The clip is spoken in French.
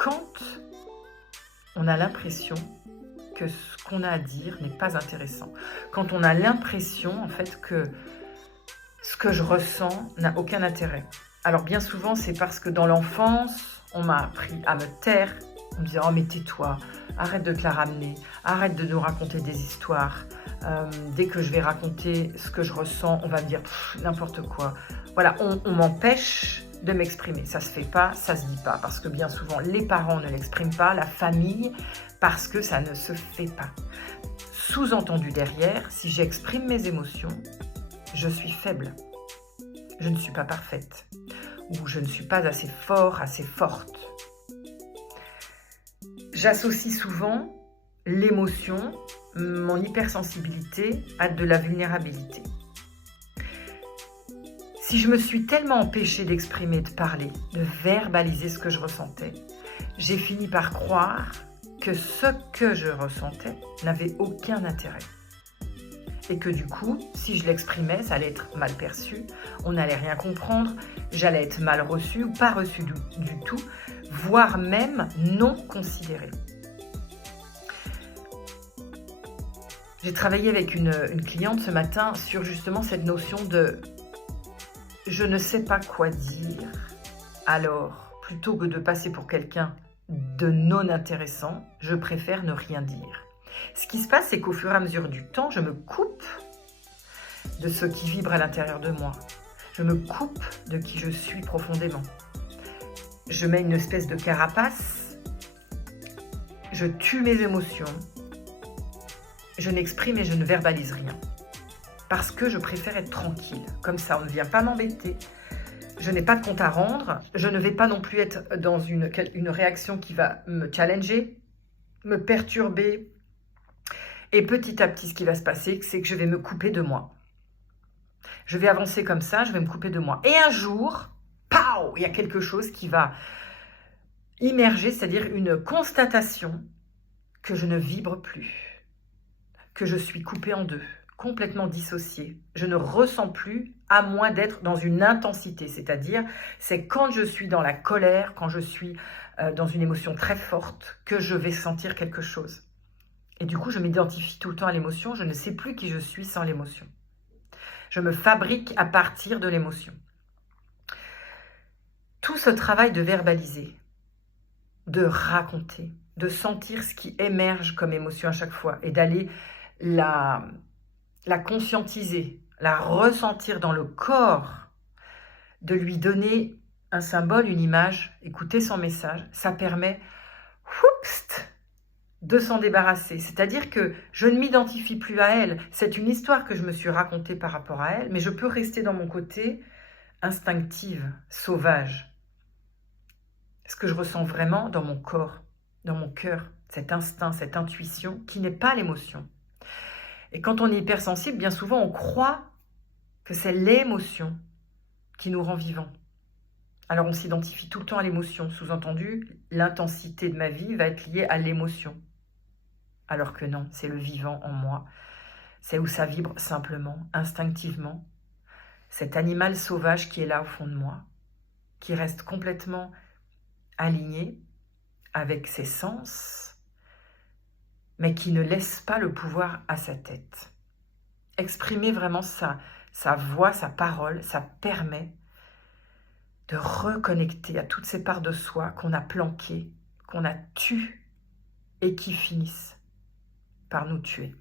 quand on a l'impression que ce qu'on a à dire n'est pas intéressant. Quand on a l'impression, en fait, que ce que je ressens n'a aucun intérêt. Alors, bien souvent, c'est parce que dans l'enfance, on m'a appris à me taire. On me disait « Oh, mais tais-toi, arrête de te la ramener, arrête de nous raconter des histoires. Dès que je vais raconter ce que je ressens, on va me dire n'importe quoi. » Voilà, on m'empêche de m'exprimer. Ça se fait pas, ça se dit pas. Parce que bien souvent, les parents ne l'expriment pas, la famille, parce que ça ne se fait pas. Sous-entendu derrière, si j'exprime mes émotions, je suis faible. Je ne suis pas parfaite. Ou je ne suis pas assez fort, assez forte. J'associe souvent l'émotion, mon hypersensibilité, à de la vulnérabilité. Si je me suis tellement empêchée d'exprimer, de parler, de verbaliser ce que je ressentais, j'ai fini par croire que ce que je ressentais n'avait aucun intérêt. Et que du coup, si je l'exprimais, ça allait être mal perçu, on n'allait rien comprendre, j'allais être mal reçue ou pas reçue du tout, voire même non considérée. J'ai travaillé avec une cliente ce matin sur justement cette notion de « je ne sais pas quoi dire ». Alors, plutôt que de passer pour quelqu'un de non intéressant, je préfère ne rien dire. Ce qui se passe, c'est qu'au fur et à mesure du temps, je me coupe de ce qui vibre à l'intérieur de moi. Je me coupe de qui je suis profondément. Je mets une espèce de carapace. Je tue mes émotions. Je n'exprime et je ne verbalise rien. Parce que je préfère être tranquille. Comme ça, on ne vient pas m'embêter. Je n'ai pas de compte à rendre. Je ne vais pas non plus être dans une réaction qui va me challenger, me perturber. Et petit à petit, ce qui va se passer, c'est que je vais me couper de moi. Je vais avancer comme ça, je vais me couper de moi. Et un jour, pow, il y a quelque chose qui va immerger, c'est-à-dire une constatation que je ne vibre plus, que je suis coupée en deux, complètement dissociée. Je ne ressens plus, à moins d'être dans une intensité, c'est-à-dire, c'est quand je suis dans la colère, quand je suis dans une émotion très forte, que je vais sentir quelque chose. Et du coup, je m'identifie tout le temps à l'émotion, je ne sais plus qui je suis sans l'émotion. Je me fabrique à partir de l'émotion. Tout ce travail de verbaliser, de raconter, de sentir ce qui émerge comme émotion à chaque fois et d'aller la conscientiser, la ressentir dans le corps, de lui donner un symbole, une image, écouter son message, ça permet de s'en débarrasser. C'est-à-dire que je ne m'identifie plus à elle. C'est une histoire que je me suis racontée par rapport à elle, mais je peux rester dans mon côté instinctive, sauvage. Ce que je ressens vraiment dans mon corps, dans mon cœur, cet instinct, cette intuition qui n'est pas l'émotion. Et quand on est hypersensible, bien souvent on croit que c'est l'émotion qui nous rend vivants. Alors on s'identifie tout le temps à l'émotion. Sous-entendu, l'intensité de ma vie va être liée à l'émotion. Alors que non, c'est le vivant en moi. C'est où ça vibre simplement, instinctivement. Cet animal sauvage qui est là au fond de moi, qui reste complètement aligné avec ses sens, mais qui ne laisse pas le pouvoir à sa tête. Exprimer vraiment sa voix, sa parole, ça permet de reconnecter à toutes ces parts de soi qu'on a planquées, qu'on a tues et qui finissent par nous tuer.